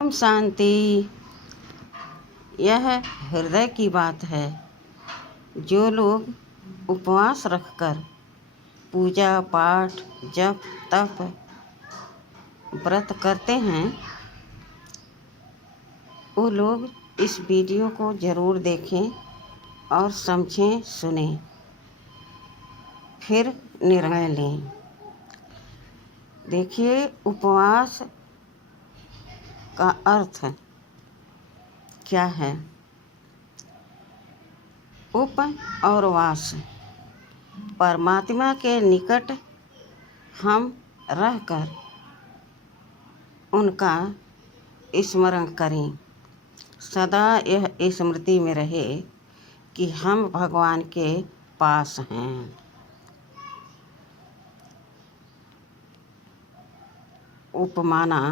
ओम शांति। यह हृदय की बात है। जो लोग उपवास रखकर पूजा पाठ जप तप व्रत करते हैं वो लोग इस वीडियो को ज़रूर देखें और समझें सुनें, फिर निर्णय लें। देखिए, उपवास का अर्थ क्या है। उप और वास, परमात्मा के निकट हम रहकर उनका स्मरण करें। सदा यह स्मृति में रहे कि हम भगवान के पास हैं। उपमाना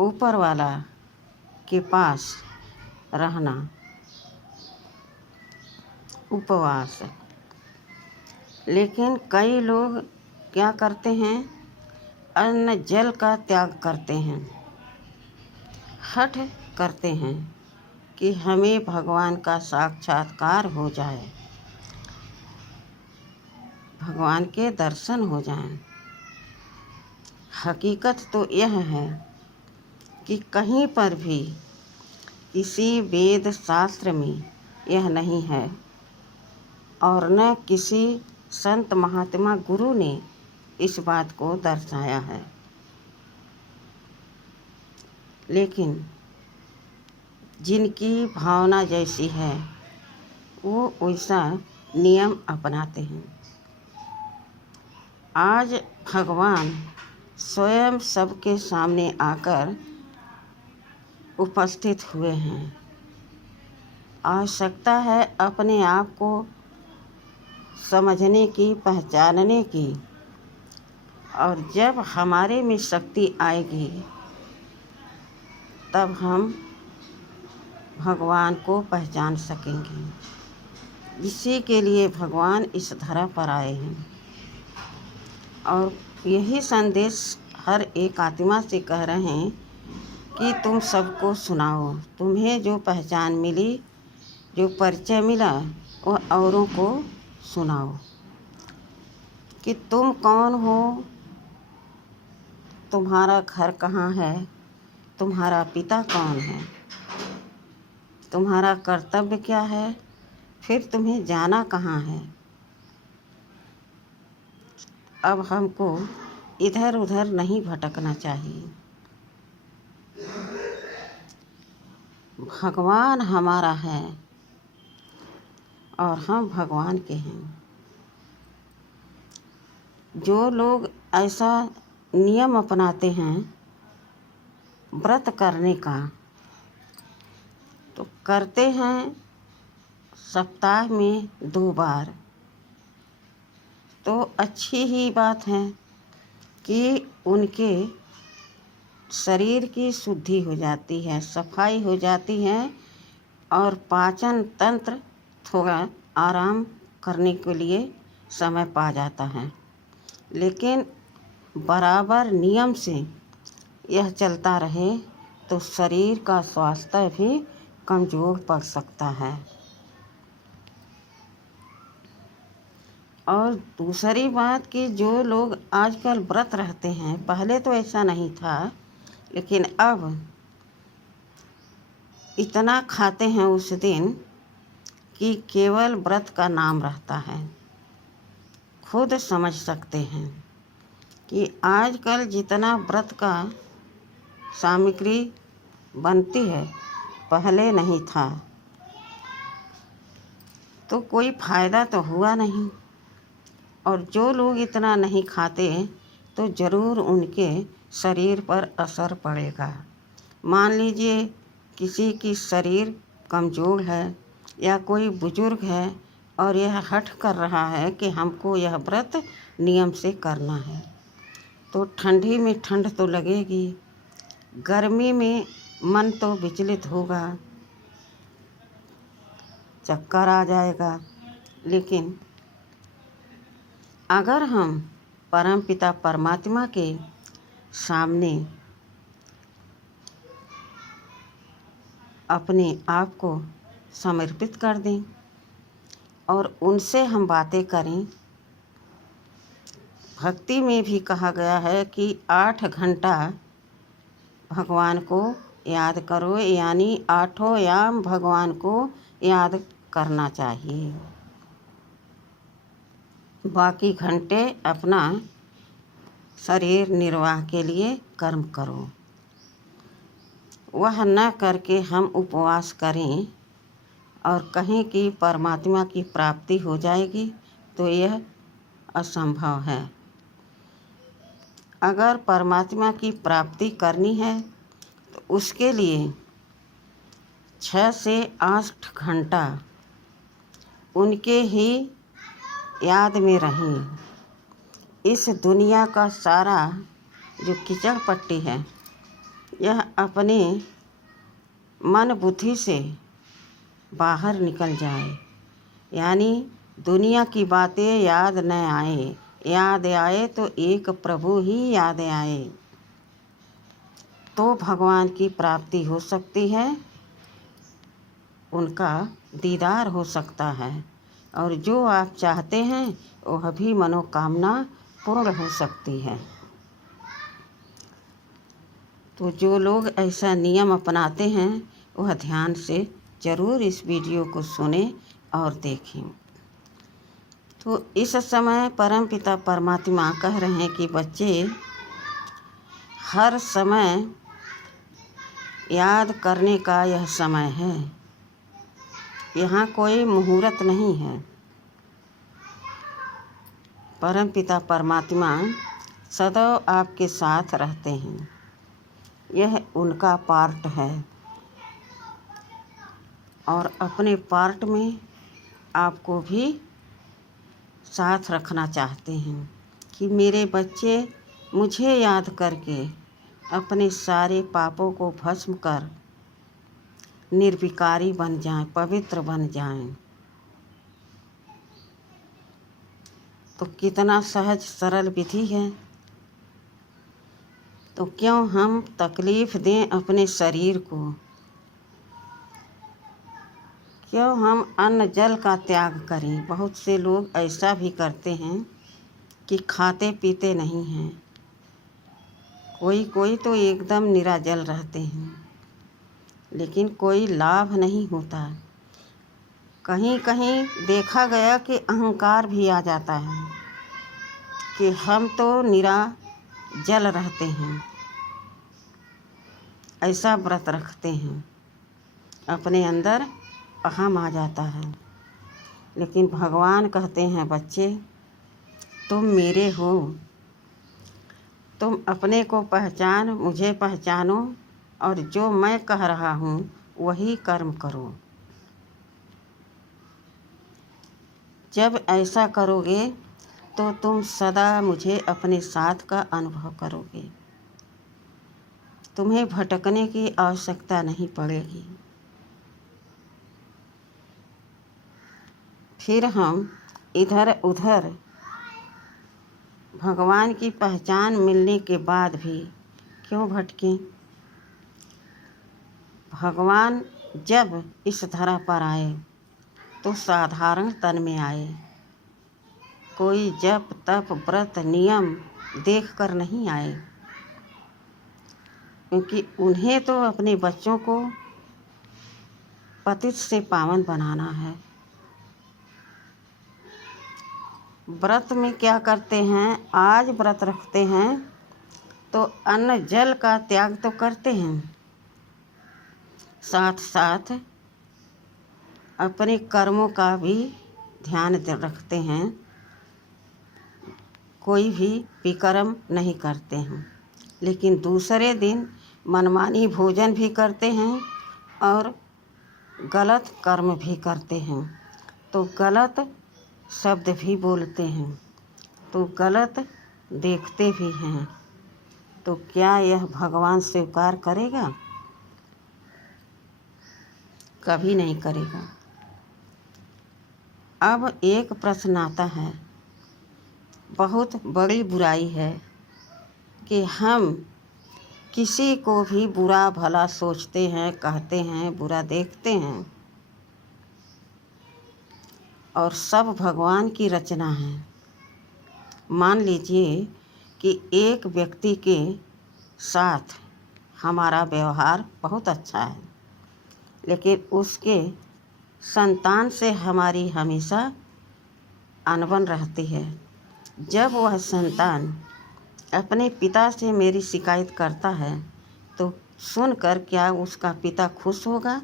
ऊपर वाला के पास रहना, उपवास। लेकिन कई लोग क्या करते हैं, अन्न जल का त्याग करते हैं, हठ करते हैं कि हमें भगवान का साक्षात्कार हो जाए, भगवान के दर्शन हो जाएं। हकीकत तो यह है कि कहीं पर भी किसी वेद शास्त्र में यह नहीं है और न किसी संत महात्मा गुरु ने इस बात को दर्शाया है। लेकिन जिनकी भावना जैसी है वो वैसा नियम अपनाते हैं। आज भगवान स्वयं सबके सामने आकर उपस्थित हुए हैं। आवश्यकता है अपने आप को समझने की, पहचानने की, और जब हमारे में शक्ति आएगी तब हम भगवान को पहचान सकेंगे। इसी के लिए भगवान इस धरा पर आए हैं और यही संदेश हर एक आत्मा से कह रहे हैं कि तुम सबको सुनाओ। तुम्हें जो पहचान मिली, जो परिचय मिला, वो औरों को सुनाओ कि तुम कौन हो, तुम्हारा घर कहाँ है, तुम्हारा पिता कौन है, तुम्हारा कर्तव्य क्या है, फिर तुम्हें जाना कहाँ है। अब हमको इधर उधर नहीं भटकना चाहिए। भगवान हमारा है और हम भगवान के हैं। जो लोग ऐसा नियम अपनाते हैं व्रत करने का, तो करते हैं सप्ताह में 2 बार, तो अच्छी ही बात है कि उनके शरीर की शुद्धि हो जाती है, सफाई हो जाती है और पाचन तंत्र थोड़ा आराम करने के लिए समय पा जाता है। लेकिन बराबर नियम से यह चलता रहे तो शरीर का स्वास्थ्य भी कमज़ोर पड़ सकता है। और दूसरी बात कि जो लोग आजकल व्रत रहते हैं, पहले तो ऐसा नहीं था, लेकिन अब इतना खाते हैं उस दिन कि केवल व्रत का नाम रहता है। खुद समझ सकते हैं कि आजकल जितना व्रत का सामग्री बनती है पहले नहीं था, तो कोई फ़ायदा तो हुआ नहीं। और जो लोग इतना नहीं खाते तो ज़रूर उनके शरीर पर असर पड़ेगा। मान लीजिए किसी की शरीर कमज़ोर है या कोई बुजुर्ग है और यह हठ कर रहा है कि हमको यह व्रत नियम से करना है, तो ठंडी में ठंड तो लगेगी, गर्मी में मन तो विचलित होगा, चक्कर आ जाएगा। लेकिन अगर हम परमपिता परमात्मा के सामने अपने आप को समर्पित कर दें और उनसे हम बातें करें। भक्ति में भी कहा गया है कि 8 घंटा भगवान को याद करो, यानी 8 याम भगवान को याद करना चाहिए। बाकी घंटे अपना शरीर निर्वाह के लिए कर्म करो। वह न करके हम उपवास करें और कहें कि परमात्मा की प्राप्ति हो जाएगी, तो यह असंभव है। अगर परमात्मा की प्राप्ति करनी है तो उसके लिए 6 से 8 घंटा उनके ही याद में रहें। इस दुनिया का सारा जो कीचड़ पट्टी है, यह अपने मन बुद्धि से बाहर निकल जाए, यानी दुनिया की बातें याद न आए। याद आए तो एक प्रभु ही याद आए, तो भगवान की प्राप्ति हो सकती है, उनका दीदार हो सकता है और जो आप चाहते हैं वह भी मनोकामना पूर्ण हो सकती है। तो जो लोग ऐसा नियम अपनाते हैं वह ध्यान से ज़रूर इस वीडियो को सुनें और देखें। तो इस समय परमपिता परमात्मा कह रहे हैं कि बच्चे, हर समय याद करने का यह समय है। यहाँ कोई मुहूर्त नहीं है। परमपिता परमात्मा सदैव आपके साथ रहते हैं, यह उनका पार्ट है और अपने पार्ट में आपको भी साथ रखना चाहते हैं कि मेरे बच्चे मुझे याद करके अपने सारे पापों को भस्म कर निर्विकारी बन जाएं, पवित्र बन जाएं। तो कितना सहज सरल विधि है। तो क्यों हम तकलीफ़ दें अपने शरीर को, क्यों हम अन्न जल का त्याग करें। बहुत से लोग ऐसा भी करते हैं कि खाते पीते नहीं हैं, कोई तो एकदम निराजल रहते हैं, लेकिन कोई लाभ नहीं होता। कहीं कहीं देखा गया कि अहंकार भी आ जाता है कि हम तो निराजल रहते हैं, ऐसा व्रत रखते हैं, अपने अंदर अहम आ जाता है। लेकिन भगवान कहते हैं बच्चे, तुम मेरे हो, तुम अपने को पहचान, मुझे पहचानो और जो मैं कह रहा हूँ वही कर्म करो। जब ऐसा करोगे तो तुम सदा मुझे अपने साथ का अनुभव करोगे, तुम्हें भटकने की आवश्यकता नहीं पड़ेगी। फिर हम इधर उधर भगवान की पहचान मिलने के बाद भी क्यों भटकें। भगवान जब इस धरा पर आए तो साधारण तन में आए, कोई जप तप व्रत नियम देखकर नहीं आए, क्योंकि उन्हें तो अपने बच्चों को पतित से पावन बनाना है। व्रत में क्या करते हैं, आज व्रत रखते हैं तो अन्न जल का त्याग तो करते हैं, साथ साथ अपने कर्मों का भी ध्यान रखते हैं, कोई भी विकर्म नहीं करते हैं। लेकिन दूसरे दिन मनमानी भोजन भी करते हैं और गलत कर्म भी करते हैं, तो गलत शब्द भी बोलते हैं, तो गलत देखते भी हैं। तो क्या यह भगवान स्वीकार करेगा? कभी नहीं करेगा। अब एक प्रश्न आता है, बहुत बड़ी बुराई है कि हम किसी को भी बुरा भला सोचते हैं, कहते हैं, बुरा देखते हैं, और सब भगवान की रचना है। मान लीजिए कि एक व्यक्ति के साथ हमारा व्यवहार बहुत अच्छा है, लेकिन उसके संतान से हमारी हमेशा अनबन रहती है। जब वह संतान अपने पिता से मेरी शिकायत करता है तो सुनकर क्या उसका पिता खुश होगा?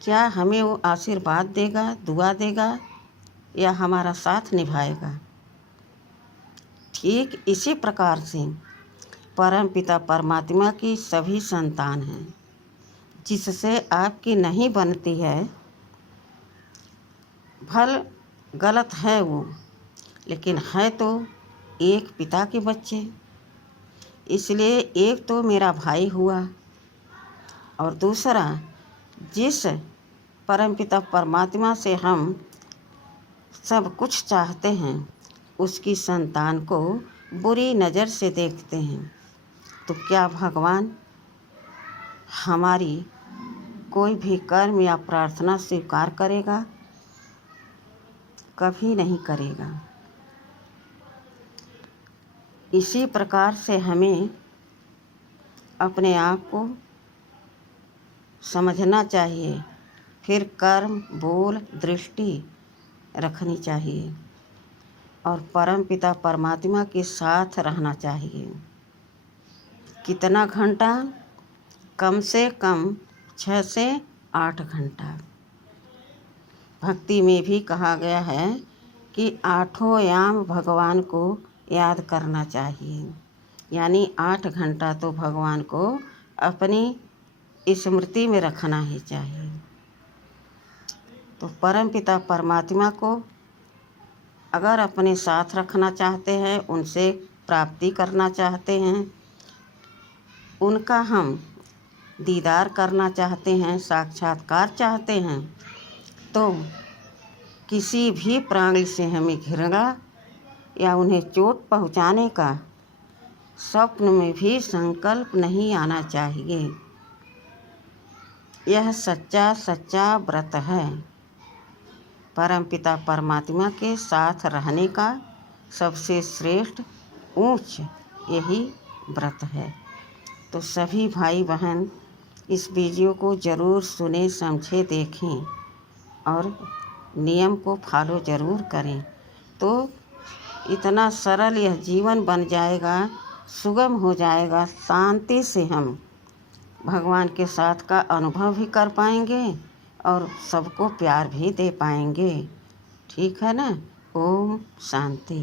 क्या हमें वो आशीर्वाद देगा, दुआ देगा, या हमारा साथ निभाएगा? ठीक इसी प्रकार से परम पिता परमात्मा की सभी संतान हैं, जिससे आपकी नहीं बनती है। भल गलत है वो, लेकिन है तो एक पिता के बच्चे। इसलिए एक तो मेरा भाई हुआ, और दूसरा जिस परमपिता परमात्मा से हम सब कुछ चाहते हैं, उसकी संतान को बुरी नज़र से देखते हैं, तो क्या भगवान हमारी कोई भी कर्म या प्रार्थना स्वीकार करेगा? कभी नहीं करेगा। इसी प्रकार से हमें अपने आप को समझना चाहिए, फिर कर्म, बोल, दृष्टि रखनी चाहिए, और परम पिता परमात्मा के साथ रहना चाहिए। कितना घंटा? कम से कम 6 से 8 घंटा। भक्ति में भी कहा गया है कि 8 याम भगवान को याद करना चाहिए, यानी 8 घंटा तो भगवान को अपनी स्मृति में रखना ही चाहिए। तो परम पिता परमात्मा को अगर अपने साथ रखना चाहते हैं, उनसे प्राप्ति करना चाहते हैं, उनका हम दीदार करना चाहते हैं, साक्षात्कार चाहते हैं, तो किसी भी प्राणी से हमें घृणा या उन्हें चोट पहुंचाने का स्वप्न में भी संकल्प नहीं आना चाहिए। यह सच्चा व्रत है। परमपिता परमात्मा के साथ रहने का सबसे श्रेष्ठ ऊंच यही व्रत है। तो सभी भाई बहन इस वीडियो को ज़रूर सुने, समझे, देखें और नियम को फॉलो ज़रूर करें, तो इतना सरल यह जीवन बन जाएगा, सुगम हो जाएगा। शांति से हम भगवान के साथ का अनुभव भी कर पाएंगे और सबको प्यार भी दे पाएंगे। ठीक है ना? ओम शांति।